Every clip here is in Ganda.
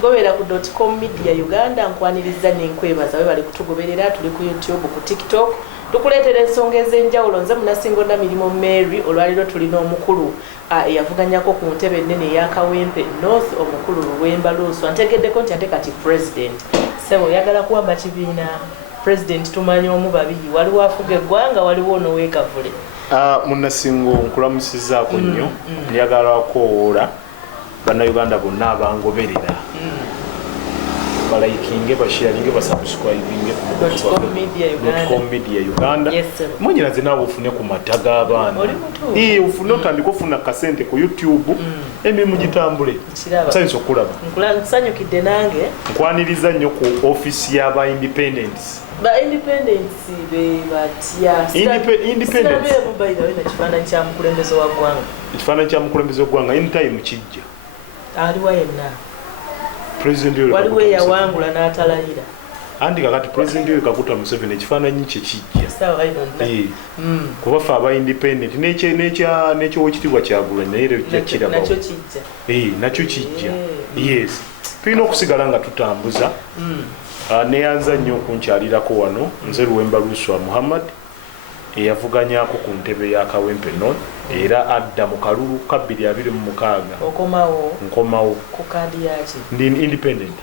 tugobera ku .com media Uganda nkwaniriza n'enkwebaza we bali kutugoberera tuli ku YouTube ku TikTok tukuleetera ensonga ez'enjawulo nze munasingo na mirimo Mary olwaliro tulina omukulu eyavuganyako ku ntebe ennene eya Kawempe North omukulu Luwemba Luswa ntegeddeko nti ate kati president sebo oyagala kuwamba kibiina president tumanyi omu babiri waliwo afuga eggwanga waliwo n'oweekavule munasingo nkulamusizaako nnyo njagala kwowola bannayuganda bonna abangoberera balayikinge basharinge basubscribinge ku media Uganda mwonyeraze nawe ufune ku mataga abaana ufune otandika ofuna kasente ku YouTube emirimu gitambule nsanyusa okulaba nsanyukidde nange nkwaniriza nnyo ku office y'aba independence ba independence be batya independence mubaira wena kifaananyi kya mukulembeze wa ggwanga ekifaananyi kya mukulembeze w'eggwanga anytime kijja aliwa yenna president waliwo eyawangula n'atalayira andi kakati president we Kaguta Museveni ekifaananyi kye kijja kuba ffe aba independent n'ekyo wekitiibwa Kyagulanyi naye era kiraba nakyo kijja yes tulina okusigala nga tutambuza neyanza nnyo okunkyalirako wano nze Luwemba Luswa Muhammad eyavuganyako ku ntebe ya Kawempe North era adda mu kalulu ka 2026 nkomawo ku kadi yaki ndi independent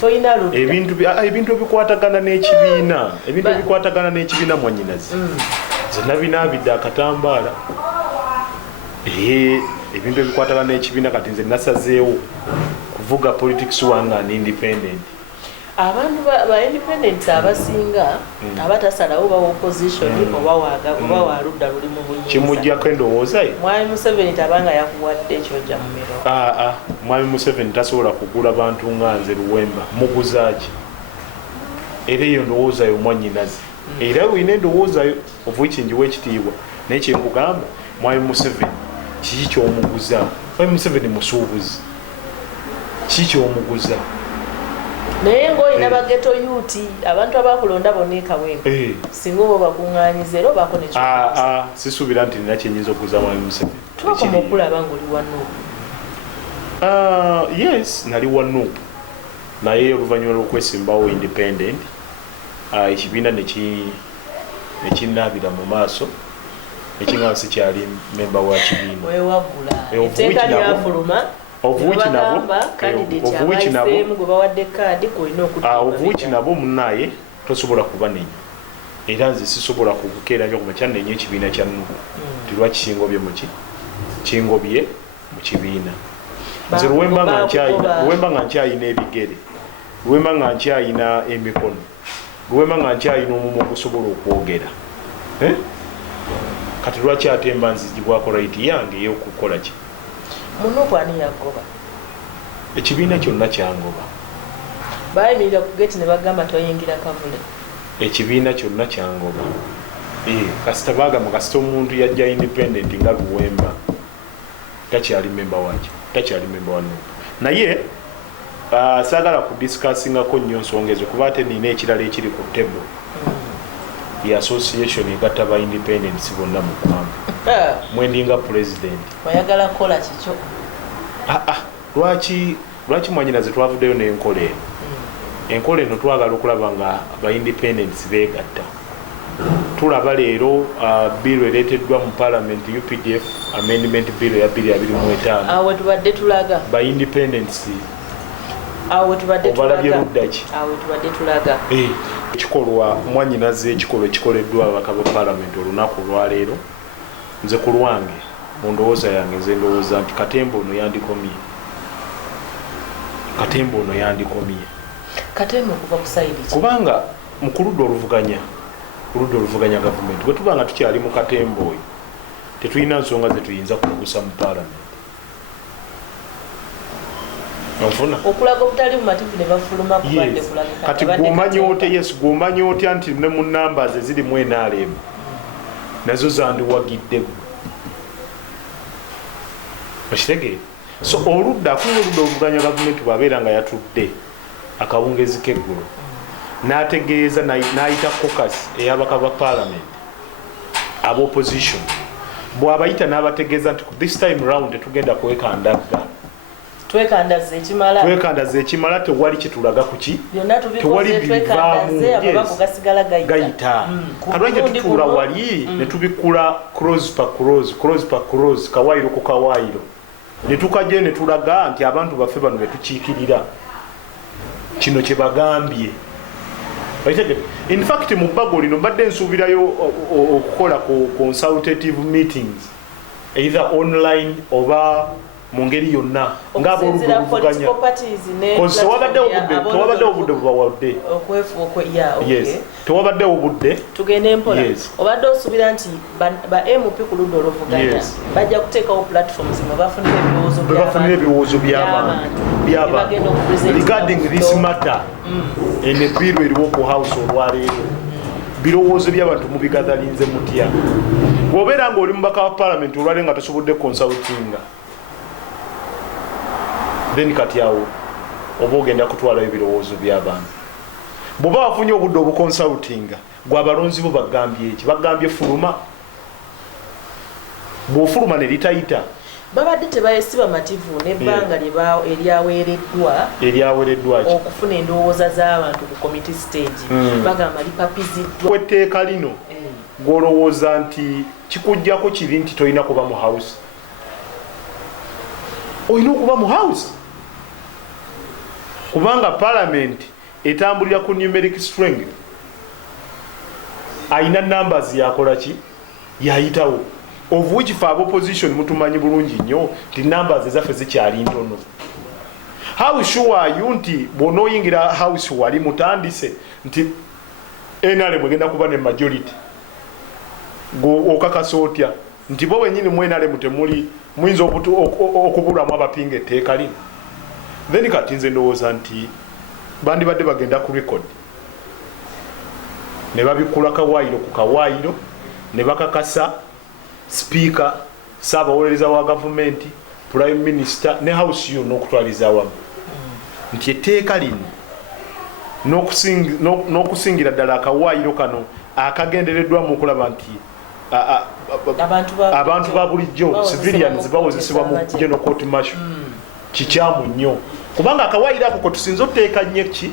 toyina ludda ebintu ebikwatagana n'ekibiina mwanyinazi zonna binaabidde akatambaala ebintu ebikwatagana n'ekibiina kati nze nasazeewo kuvuga politics wanga ni independent abantu ba independent abasinga abatasalawo bawa opposition oba waludda luli mu bunyinza kimujjako endowooza ye Mwami Museveni tabanga yakuwadde ekyojja mu miro Mwami Museveni tasobola kugula bantu nga nze Luwemba muguzaaki era eyo ndowooza yo mwannyinazi era olina endowooza yo ovuiki njiwa ekitiibwa naye kyenkugamba Mwami Museveni kiki kyomuguza Mwami Museveni musuubuzi kiki kyomuguza naye ng'olina bageto yuti abantu abakulonda bonna e Kawempe singa oba bakuŋŋaanyiza era obaako nekyo sisuubira nti nina kyenyinza okuguza Mwami Museveni twakoma okulaba ng'oli wa Nuupu yes nali wa Nuupu naye oluvannyuma lw'okwesimbawo independent ekibiina nekinnaabira mu maaso nekiŋŋamba sikyali memba wa kibiina wewaggula etteeka lyafuluma ovuuki nabo munnaye tosobola kubanenya era nze sisobola kukukeera nyo kumakyanenyo ekibiina kya Nuupu tilwaki kingobye mu kibiina nze Luwemba nga nkyayina ebigere Luwemba nga nkyayina emikono Luwemba nga nkyayina omumwa ogusobola okwogera kati lwaki ate mba nzigibwako right yange ey'okukola ki Nuupu ani yagoba ekibiina kyonna kyangoba bayimirira ku geti ne bagamba toyingira Kavule ekibiina kyonna kyangoba kasita bagamba kasita omuntu yajja independent nga Luwemba takyali memba wakyo takyali memba wa Nuupu naye saagala kudiscussingako nnyo nsonga ezo kuba ate nina ekirala ekiri ku table the association egatta ba independents bonna mu ggwanga mwendinga president oyagala kukola kikyo lwaki mwanyinaze twavuddeyo n'enkola eno enkola eno twagala okulaba nga ba independents beegatta tulaba leero bill ereeteddwa mu parliament UPDF amendment bill ya 2025 awe tubadde tulaga ba independents obalabye luddaki awe tubadde tulaga ekikolwa mwanyinaze ekikolwa ekikoleddwa ababaka ba parliament olunaku olwaleero nze ku lwange mu ndowooza yange nze ndowooza nti Katemba ono yandikomye Katemba okuva ku sayidi kubanga mu kuludda oluvuganya gavumenti bwe tuba nga tukyali mu Katemba oyo tetulina nsonga ze tuyinza kugusa mu parliament okulaga obutali bumativu ne bafuluma kubadde kulabika kati gw'omanyi otya nti ne mu numbers ezirimu NRM nazo zandiwagidde okitegeera so oludda oluvuganya gavumenti bw'abeera nga yatudde akawungezi k'eggulu n'ategeeza n'ayita caucus ey'abaka ba parliament aba opposition bw'abayita n'abategeeza nti this time round tetugenda kwekandagga twekandaze ekimala tewali kyetulaga kuki tewali bivaamu gayita kalwanja tutuula wali ne tubikula cross pa cross kawaayiro ku kawaayiro ne tukajje ne tulaga nti abantu baffe bano betukiikirira kino kye bagambye. In fact mu bbago lino mbadde nsuubirayo okukola consultative meetings either online oba mu ngeri yonna ng'aboludde obuvuganya tewabaddewo obudde bubawadde tewabaddewo obudde tugende mpola obadde osuubira nti ba MP ku ludda oluvuganya bajja kuteekawo platforms mwe bafunira ebirowoozo by'abantu regarding this matter ene biru eriwo ku house olwaleero birowoozo by'abantu mubigathalinze mutya bw'obeera ng'oli mubaka wa parliament olwaleero nga tosobodde consultinga then kati awo oba ogenda kutwalayo ebirowoozo by'abantu bw'oba wafunye obudde obuconsultinga gwe abalonzi bo bagambye eki bagambye fuluma bw'ofuluma ne litayita babadde tebayesiba mativu n'ebbanga eryaweereddwa okufuna endowooza z'abantu ku committee stage bagamba lipapiziddwa etteeka lino gw'olowooza nti kikujjako kiri nti tolina kuba mu house olina okuba mu house kubanga parliament etambulira ku numeric strength ayina numbers yakola ki yayitawo of which for opposition mutumanyi bulungi nnyo nti numbers ezaffe zikyali ntono. How sure are you nti bw'onooyingira house wali mutandise nti NRM egenda kuba ne majority okakasa otya nti bo wennyini mu NRM temuli muyinza okubulwamu abapinga etteeka lino. Then kati nze ndowooza nti bandibadde bagenda ku record ne babikula kawaayiro ku kawaayiro ne bakakasa speaker ssaabawolereza wa gavumenti prime minister ne house yonna okutwaliza awamu nti etteeka lino n'okusingira ddala akawaayiro kano akagendereddwamu okulaba nti abantu ba bulijjo civilians bawozesebwa mu general court martial kikyamu nnyo kubanga akawaayiro ako kwe tusinza oteeka nnyo ki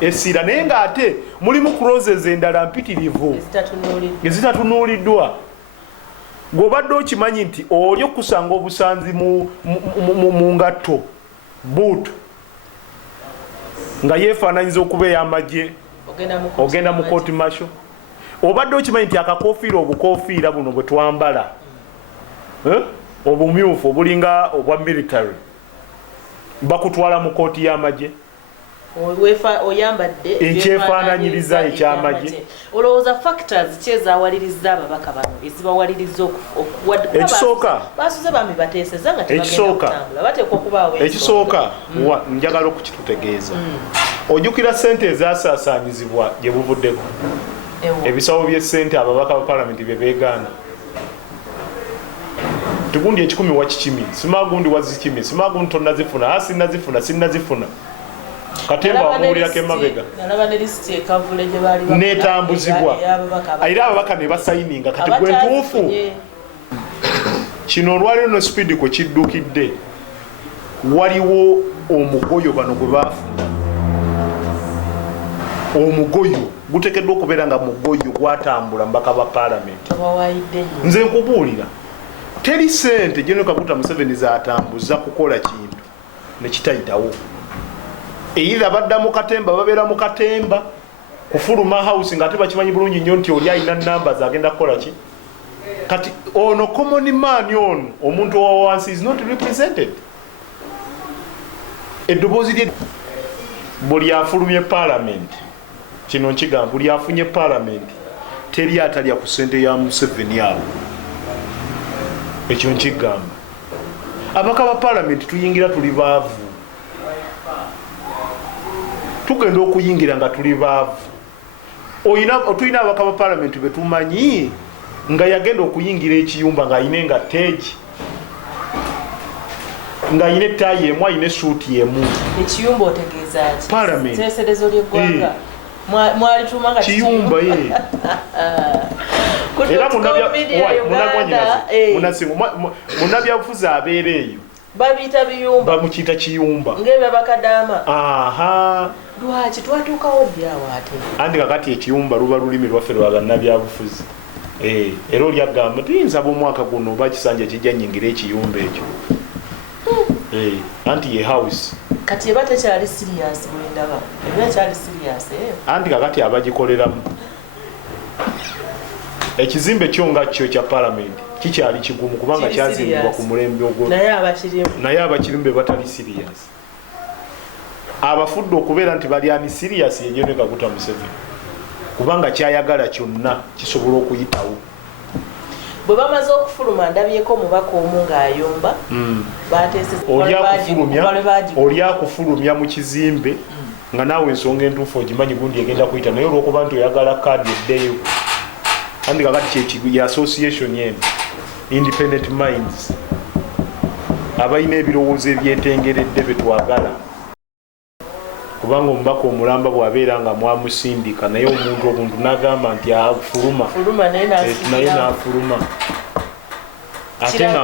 essira naye ng'ate mulimu clauses endala mpitirivu ezitatunuuliddwa gw'obadde okimanyi nti oli okusanga obusanzi mu ngatto buutu nga yeefaananyiza okuba ey'amagye ogenda mu court martial obadde okimanyi nti akakoofiira obukoofiira buno bwe twambala obumyufu obulinga obwa military bakutwala mu kooti y'amagye oyambadde ekyefaananyiriza ekyamagye olowooza factors kyezawaliriza ababaka bano ezibawaliriza ekisooka basuze bami bateeseza nga tebagenda bateekwa okubaawo ekisooka njagala okukitutegeeza ojjukira ssente ezasaasaanyizibwa gye buvuddeko ebisawo by'essente ababaka ba palamenti bye beegaana tugundi 10 wa kikimi simagundi wazikimi simagundi tonazifuna sinnazifuna katemba wamuwulirako emabega netambuzibwa era ababaka ne basayininga kati gwe ntuufu kino olwaliro no speed kwe kiddukidde waliwo omugoyo bano gwe baafuna omugoyo gutekeddwa okubeera nga mugoyo gwatambula mbaka ba palamenti nze nkubuulira teri sente General Kaguta Museveni zaatambuza kukola kintu nekitayitawo either badda mu katemba babeera mu katemba kufuluma house nga ate bakimanyi bulungi nnyo nti oli alina numbers agenda kukola ki kati ono common man ono omuntu wa wansi is not represented eddoboozi lye buli afulumye parliament kino nkigamba buli afunye parliament teri atalya ku ssente ya Museveni abo ekyo nkigamba abaka ba parliament tuyingira tuli baavu tugenda okuyingira nga tuli baavu tulina abaka ba parliament betumanyi nga yagenda okuyingira ekiyumba ng'ayina engatteegi ng'ayina ettaayi emu ayina essuuti emu ekiyumba otegeeza ki parliament teeserezo ly'eggwanga mwalituma nga kiyumba era munabyabufuzi abeera eyo babiyita biyumba bamukiyita kiyumba ng'ebyabakadaama. Aha. Lwaki twatuukawo ddi awo ate? Andi kakati ekiyumba luba lulimi lwaffe lwa bannabyabufuzi. Era oli agamba tuyinza omwaka guno oba kisanja kijja nyingira ekiyumba ekyo. Anti ye house. Kati eba tekyali serious bwendaba. Eba kyali serious Anti kakati abagikoleramu. Ekizimbe kyo nga kyo kya parliament kikyali kigumu kubanga kyazimbibwa ku mulembe ogwo. Naye abakirimu batali serious. Abafudde okubeera nti bali ani serious yenyewe ne Kaguta Museveni. Kubanga kyayagala kyonna kisobola okuyitawo. Bwe bamaze okufuluma ndabyeko omubaka omu ng'ayomba bateese oli akufulumya mu kizimbe nga naawe ensonga entuufu ogimanyi gundi egenda kuyita naye olwokuba nti oyagala kaadi eddeyo. Andi kakati ya association yeno Independent Minds abalina ebirowoozo ebyetengeredde betwagala kubanga omubaka omulamba bw'abeera nga mwamusindika naye omuntu n'agamba nti afuluma naye n'afuluma ate nga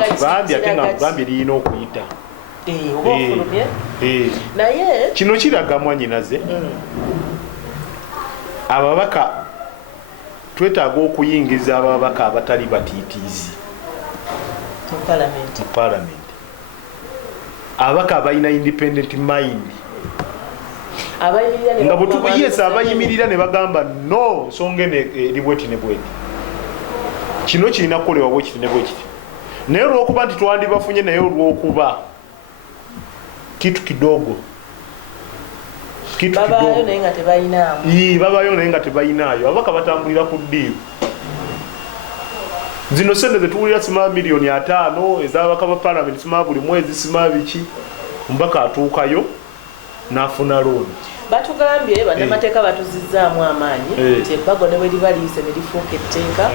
nkugambye lirina okuyita. Kino kiraga mwanyinaze ababaka twetaaga okuyingiza ababaka abatali batiitiizi mu parliament. Ababaka abalina independent mind nga bwetukuyesa abayimirira ne bagamba no nsonga eri bweti ne bweti kino kirina kukolebwa bwekiti ne bwekiti naye olwokuba nti twandibafunye naye olwokuba kitu kidogo babayo naye nga tebayinaayo ababaka batambulira ku ddiiru. Zino sente zetuwulira simala miliyoni 5 ez'ababaka ba parliament simala buli mwezi simala biki omubaka atuukayo n'afuna looni. Batugambye bannamateeka batuzizzaamu amaanyi nti ebbago ne bwe liba liyise ne lifuuka etteeka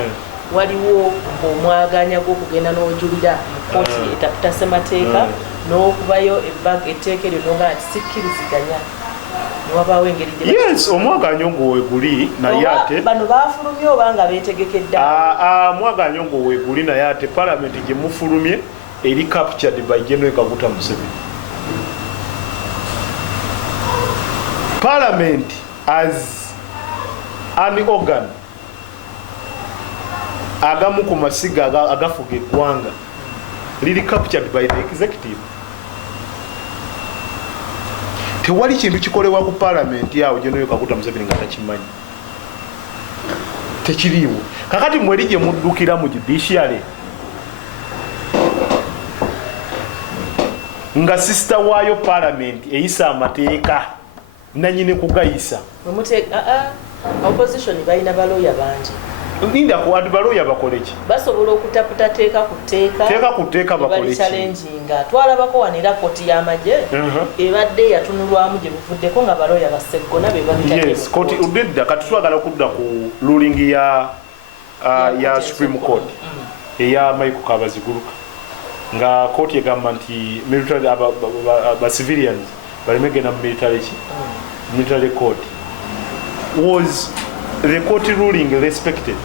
waliwo omwaganya gw'okugenda n'ojulira mu kkooti etaputa ssemateeka n'okubayo etteeka eryo n'ogaa nti sikkiriziganya wabaawo engeri yes omwaganya ogwo weguli naye ate bano baafulumye oba nga beetegekedde omwaganya ogwo weguli naye ate parliament gye mufulumye eri captured by General Kaguta Museveni. Parliament as an organ agamu ku masiga agafuga eggwanga liri captured by the executive. Tewali kintu kikolebwa ku parliament yawo General Kaguta Museveni nga takimanyi. Tekiriwo. Kakati mweri gye muddukira mu judiciary nga sister waayo parliament eyisa amateeka nanyine kugayisa. Opposition balina balooya bangi. Ninda ku balooya bakoleki. Basobola okutaputa teeka ku teeka bakoleki. Challenginga. Twalabako wanira koti y'amagye ebadde yatunulwamu gye buvuddeko nga balooya baseggona be babitadde. Yes, koti udedda kati twagala kudda ku ruling ya Supreme Court eya Michael Kabaziguruka nga koti egamba nti military aba civilians balimegenda mu military court. Was the court ruling respected?